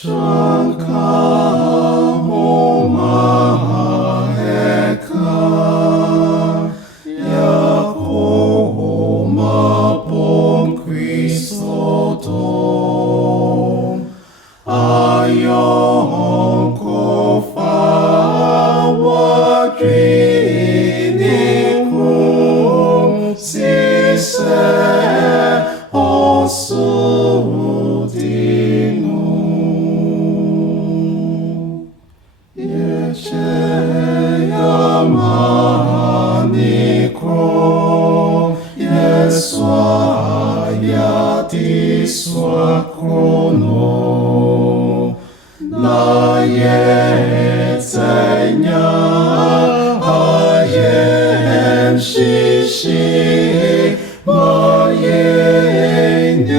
山卡马埃卡呀库马pomChristotom ayong ko fawadrinikum sise osudinum yecheyamanikro yeswayati krono na yetsenya ayem shishi ma yenyano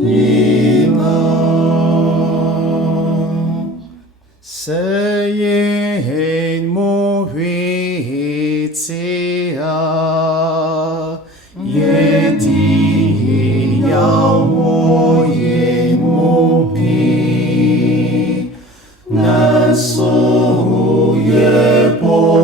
nina seyin muhitia yedi yawo yin mupi naso ye po